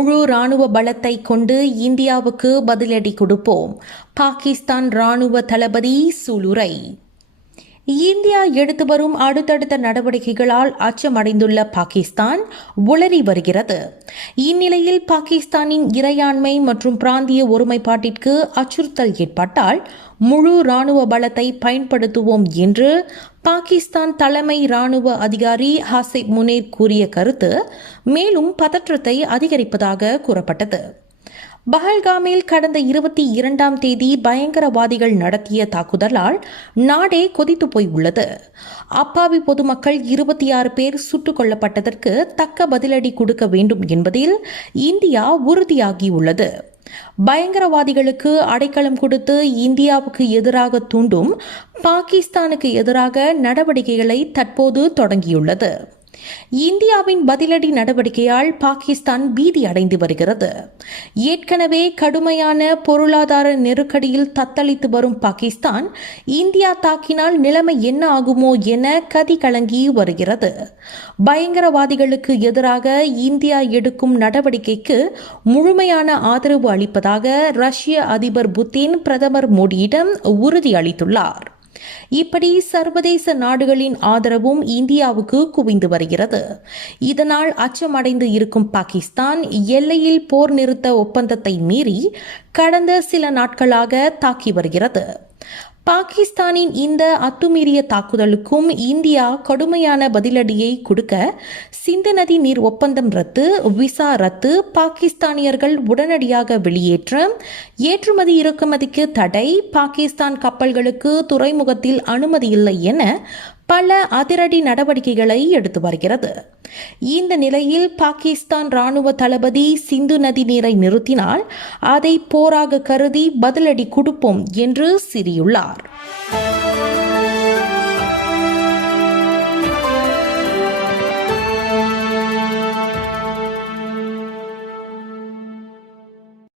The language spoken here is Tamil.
முழு ராணுவ பலத்தை கொண்டு இந்தியாவுக்கு பதிலடி கொடுப்போம். பாகிஸ்தான் ராணுவ தளபதி சூளுரை. இந்தியா எடுத்து வரும் அடுத்தடுத்த நடவடிக்கைகளால் அச்சமடைந்துள்ள பாகிஸ்தான் உளறி வருகிறது. இந்நிலையில் பாகிஸ்தானின் இறையாண்மை மற்றும் பிராந்திய ஒருமைப்பாட்டிற்கு அச்சுறுத்தல் ஏற்பட்டால் முழு ராணுவ பலத்தை பயன்படுத்துவோம் என்று பாகிஸ்தான் தலைமை ராணுவ அதிகாரி ஹாசிப் முனீர் கூறிய கருத்து மேலும் பதற்றத்தை அதிகரிப்பதாக கூறப்பட்டது. பஹல்காமில் கடந்த 22ஆம் தேதி பயங்கரவாதிகள் நடத்திய தாக்குதலால் நாடே கொதித்து போய் உள்ளது. அப்பாவி பொதுமக்கள் 26 பேர் சுட்டுக் கொல்லப்பட்டதற்கு தக்க பதிலடி கொடுக்க வேண்டும் என்பதில் இந்தியா உறுதியாகியுள்ளது. பயங்கரவாதிகளுக்கு அடைக்கலம் கொடுத்து இந்தியாவுக்கு எதிராக தூண்டும் பாகிஸ்தானுக்கு எதிராக நடவடிக்கைகளை தற்போது தொடங்கியுள்ளது. இந்தியாவின் பதிலடி நடவடிக்கையால் பாகிஸ்தான் பீதி அடைந்து வருகிறது. ஏற்கனவே கடுமையான பொருளாதார நெருக்கடியில் தத்தளித்து வரும் பாகிஸ்தான் இந்தியா தாக்கினால் நிலைமை என்ன ஆகுமோ என கதி கலங்கி வருகிறது. பயங்கரவாதிகளுக்கு எதிராக இந்தியா எடுக்கும் நடவடிக்கைக்கு முழுமையான ஆதரவு அளிப்பதாக ரஷ்ய அதிபர் புதின் பிரதமர் மோடியிடம் உறுதியளித்துள்ளார். இப்படி சர்வதேச நாடுகளின் ஆதரவும் இந்தியாவுக்கு குவிந்து வருகிறது. இதனால் அச்சமடைந்து இருக்கும் பாகிஸ்தான் எல்லையில் போர் நிறுத்த ஒப்பந்தத்தை மீறி கடந்த சில நாட்களாக தாக்கி வருகிறது. பாகிஸ்தானின் இந்த அத்துமீறிய தாக்குதலுக்கும் இந்தியா கடுமையான பதிலடியை கொடுக்க சிந்து நதி நீர் ஒப்பந்தம் ரத்து, விசா ரத்து, பாகிஸ்தானியர்கள் உடனடியாக வெளியேற்றம், ஏற்றுமதி இறக்குமதிக்கு தடை, பாகிஸ்தான் கப்பல்களுக்கு துறைமுகத்தில் அனுமதி இல்லை என பல அதிரடி நடவடிக்கைகளை எடுத்து வருகிறது. இந்த நிலையில் பாகிஸ்தான் ராணுவ தளபதி சிந்து நதி நீரை நிறுத்தினால் அதை போராக கருதி பதிலடி கொடுப்போம் என்று கூறியுள்ளார்.